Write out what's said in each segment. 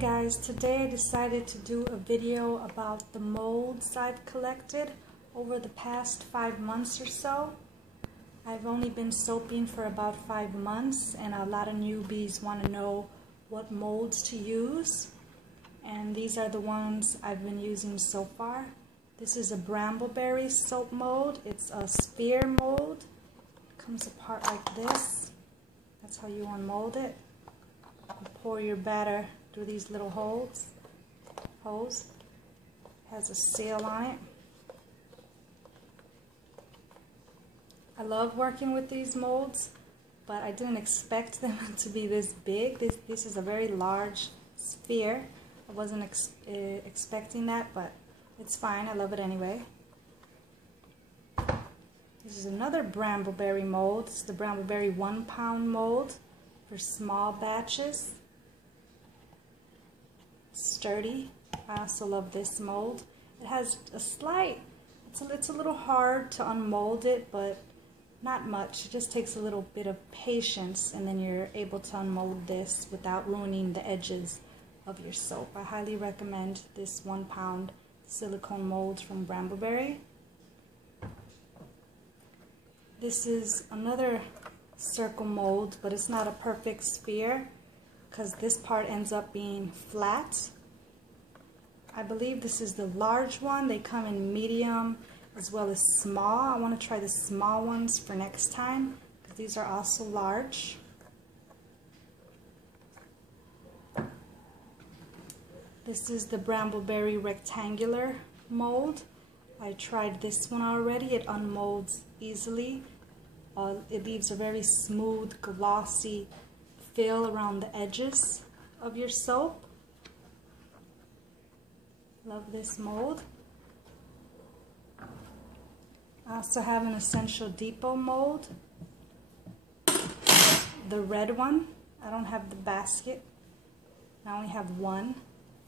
guys, today I decided to do a video about the molds I've collected over the past 5 months or so. I've only been soaping for about 5 months and a lot of newbies want to know what molds to use, and these are the ones I've been using so far. This is a Brambleberry soap mold. It's a sphere mold. It comes apart like this. That's how you unmold it. You pour your batter through these little holes. Has a seal on it. I love working with these molds, but I didn't expect them to be this big. This is a very large sphere. I wasn't expecting that, but it's fine. I love it anyway. This is another Brambleberry mold. It's the Brambleberry 1 pound mold for small batches. Sturdy. I also love this mold. It has a slight, it's a little hard to unmold it, but not much. It just takes a little bit of patience, and then you're able to unmold this without ruining the edges of your soap. I highly recommend this 1 pound silicone mold from Brambleberry. This is another circle mold, but it's not a perfect sphere because this part ends up being flat. I believe this is the large one. They come in medium as well as small. I want to try the small ones for next time because these are also large. This is the Brambleberry rectangular mold. I tried this one already. It unmolds easily. It leaves a very smooth, glossy fill around the edges of your soap. Love this mold. I also have an Essential Depot mold, the red one. I don't have the basket. I only have one.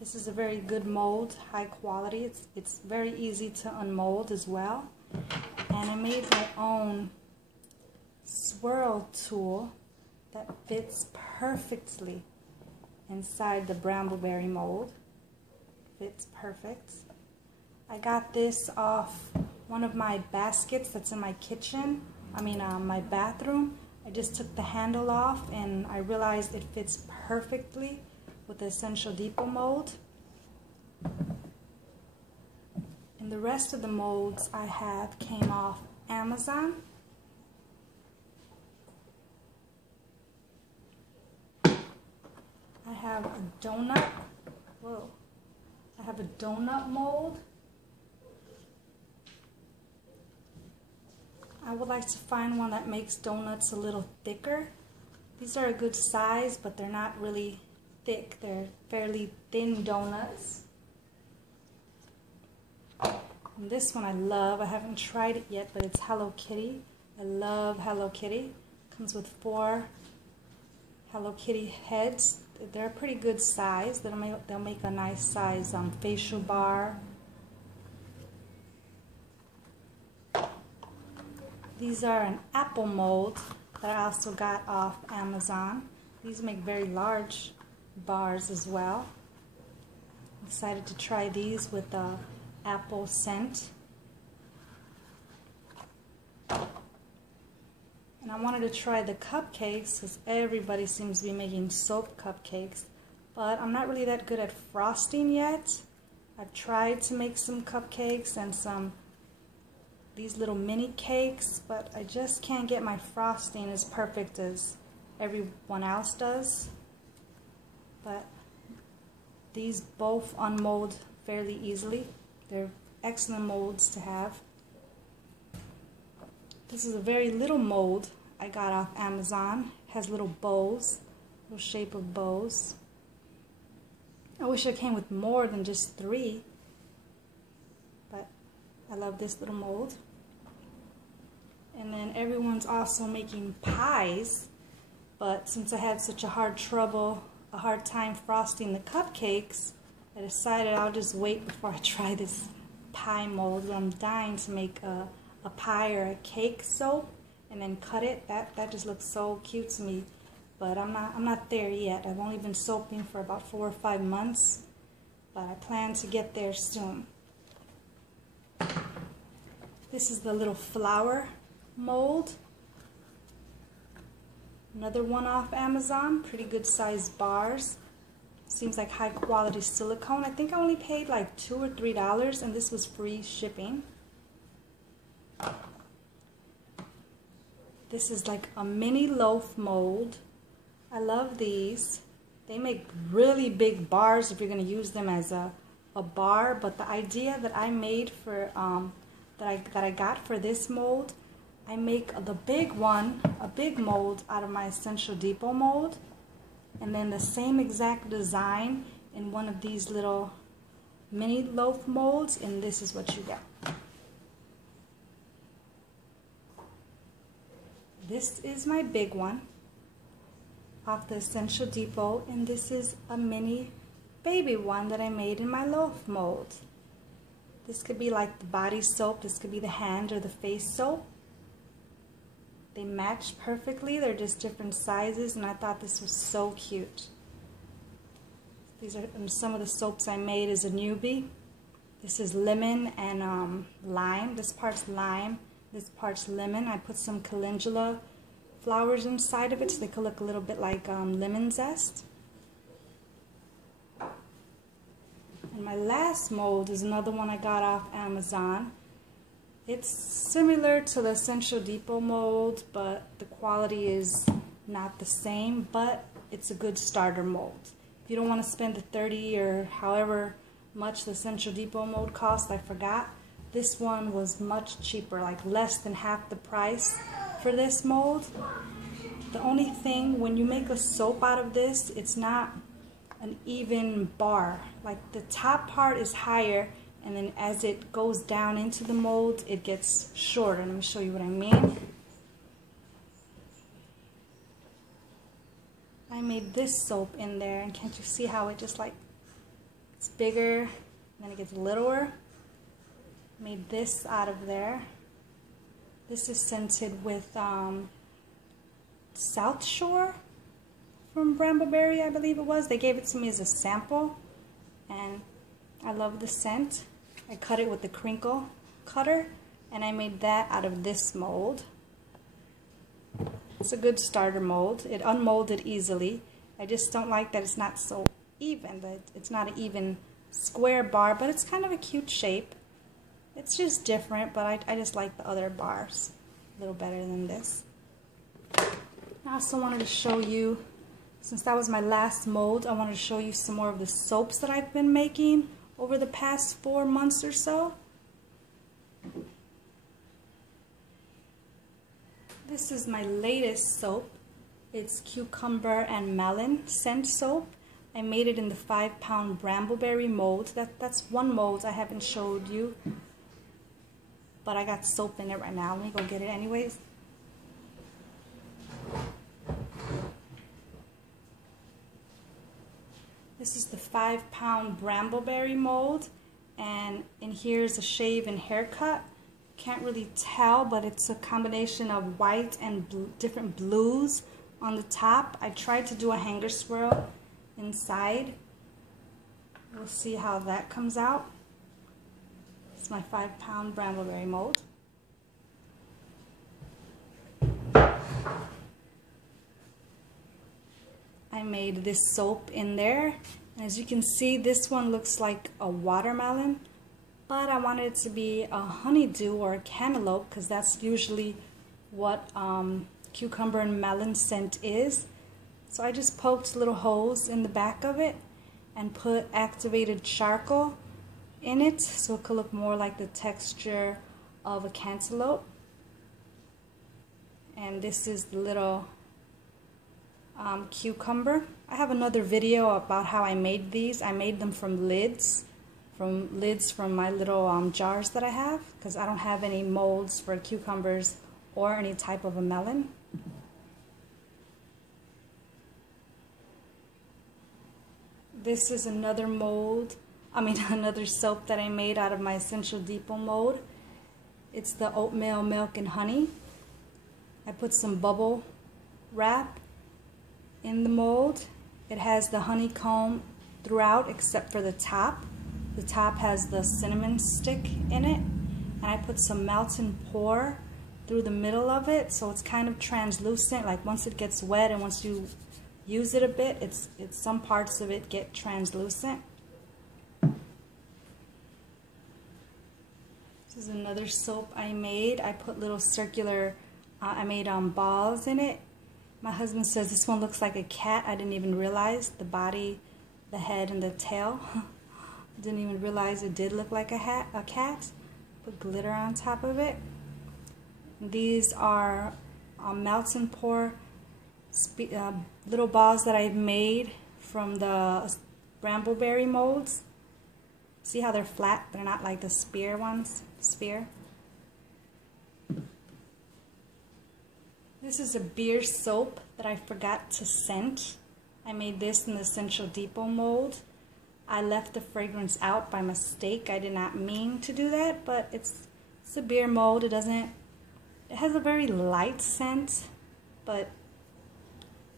This is a very good mold, high quality. It's very easy to unmold as well. And I made my own swirl tool that fits perfectly inside the Brambleberry mold. Fits perfect. I got this off one of my baskets that's in my kitchen, my bathroom. I just took the handle off and I realized it fits perfectly with the Essential Depot mold. And the rest of the molds I have came off Amazon. I have a donut. Whoa. I have a donut mold. I would like to find one that makes donuts a little thicker. These are a good size, but they're not really thick. They're fairly thin donuts. And this one I love. I haven't tried it yet, but it's Hello Kitty. I love Hello Kitty. Comes with 4 Hello Kitty heads. They're a pretty good size. They'll make a nice size facial bar. These are an apple mold that I also got off Amazon. These make very large bars as well. I decided to try these with the apple scent. And I wanted to try the cupcakes because everybody seems to be making soap cupcakes. But I'm not really that good at frosting yet. I've tried to make some cupcakes and these little mini cakes, but I just can't get my frosting as perfect as everyone else does. But these both unmold fairly easily. They're excellent molds to have. This is a very little mold I got off Amazon. It has little bows, little shape of bows. I wish it came with more than just 3, but I love this little mold. And then everyone's also making pies, but since I had such a hard time frosting the cupcakes, I decided I'll just wait before I try this pie mold. I'm dying to make a pie or a cake soap and then cut it. That just looks so cute to me. but I'm not there yet. I've only been soaping for about 4 or 5 months, but I plan to get there soon. This is the little flower mold. Another one off Amazon, pretty good sized bars. Seems like high quality silicone. I think I only paid like $2 or $3 and this was free shipping. This is like a mini loaf mold. I love these. They make really big bars if you're going to use them as a bar, but the idea that I made for that I got for this mold, I make the big one, a big mold out of my Essential Depot mold, and then the same exact design in one of these little mini loaf molds, and this is what you get. This is my big one off the Essential Depot, and this is a mini baby one that I made in my loaf mold. This could be like the body soap, this could be the hand or the face soap. They match perfectly, they're just different sizes, and I thought this was so cute. These are some of the soaps I made as a newbie. This is lemon and lime. This part's lime, this part's lemon. I put some calendula flowers inside of it so they could look a little bit like lemon zest. And my last mold is another one I got off Amazon. It's similar to the Essential Depot mold, but the quality is not the same, but it's a good starter mold. If you don't want to spend the $30 or however much the Essential Depot mold cost, I forgot, this one was much cheaper, like less than half the price for this mold. The only thing, when you make a soap out of this, it's not an even bar. Like the top part is higher, and then as it goes down into the mold, it gets shorter. Let me show you what I mean. I made this soap in there, and can't you see how it just like, it's bigger, and then it gets littler. Made this out of there. This is scented with South Shore from Brambleberry, I believe it was. They gave it to me as a sample, and I love the scent. I cut it with the crinkle cutter, and I made that out of this mold. It's a good starter mold. It unmolded easily. I just don't like that it's not so even. That it's not an even square bar, but it's kind of a cute shape. It's just different, but I just like the other bars a little better than this. I also wanted to show you, since that was my last mold, I wanted to show you some more of the soaps that I've been making over the past 4 months or so. This is my latest soap. It's cucumber and melon scent soap. I made it in the 5-pound Brambleberry mold. That's one mold I haven't showed you, but I got soap in it right now. Let me go get it anyways. This is the 5-pound Brambleberry mold, and in here is a shave and haircut. Can't really tell, but it's a combination of white and different blues on the top. I tried to do a hanger swirl inside. We'll see how that comes out. It's my 5-pound Brambleberry mold. I made this soap in there. As you can see, this one looks like a watermelon, but I wanted it to be a honeydew or a cantaloupe because that's usually what cucumber and melon scent is. So I just poked little holes in the back of it and put activated charcoal in it so it could look more like the texture of a cantaloupe. And this is the little cucumber. I have another video about how I made these. I made them from lids from my little jars that I have, because I don't have any molds for cucumbers or any type of a melon. This is another another soap that I made out of my Essential Depot mold. It's the oatmeal milk and honey. I put some bubble wrap in the mold. It has the honeycomb throughout except for the top. The top has the cinnamon stick in it, and I put some melt and pour through the middle of it, so it's kind of translucent. Like once it gets wet and once you use it a bit, it's some parts of it get translucent. This is another soap I made. I put little circular, I made balls in it. My husband says this one looks like a cat. I didn't even realize the body, the head, and the tail. Didn't even realize it did look like a cat. Put glitter on top of it. These are melt and pour little balls that I've made from the brambleberry molds. See how they're flat? They're not like the spear ones. Spear. This is a beer soap that I forgot to scent. I made this in the Essential Depot mold. I left the fragrance out by mistake. I did not mean to do that, but it's a beer mold. It has a very light scent, but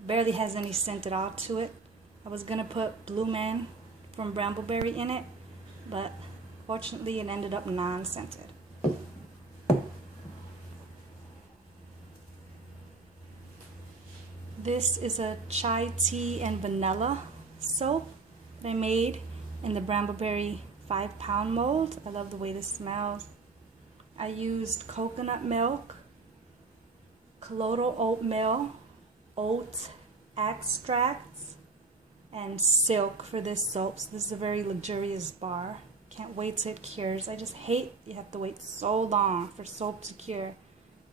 barely has any scent at all to it. I was gonna put Blue Man from Brambleberry in it, but fortunately it ended up non-scented. This is a chai tea and vanilla soap that I made in the Brambleberry 5-pound mold. I love the way this smells. I used coconut milk, colloidal oatmeal, oat extracts, and silk for this soap. So this is a very luxurious bar. Can't wait till it cures. I just hate you have to wait so long for soap to cure.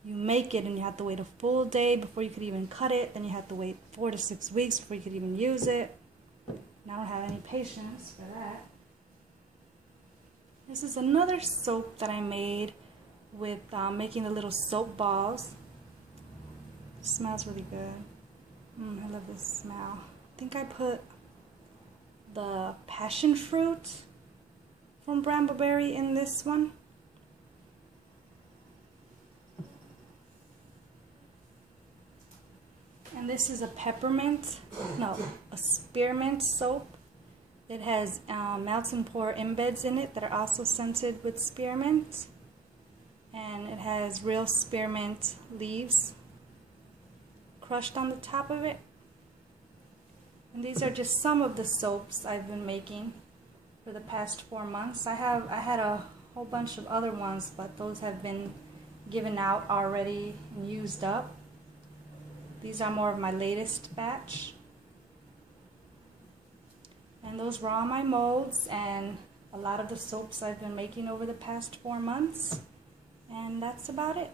You make it and you have to wait a full day before you could even cut it. Then you have to wait 4 to 6 weeks before you could even use it. And I don't have any patience for that. This is another soap that I made with making the little soap balls. It smells really good. I love this smell. I think I put the passion fruit from Brambleberry in this one. And this is a a spearmint soap. It has melt and pour embeds in it that are also scented with spearmint. And it has real spearmint leaves crushed on the top of it. And these are just some of the soaps I've been making for the past 4 months. I had a whole bunch of other ones, but those have been given out already and used up. These are more of my latest batch. And those were all my molds and a lot of the soaps I've been making over the past 4 months. And that's about it.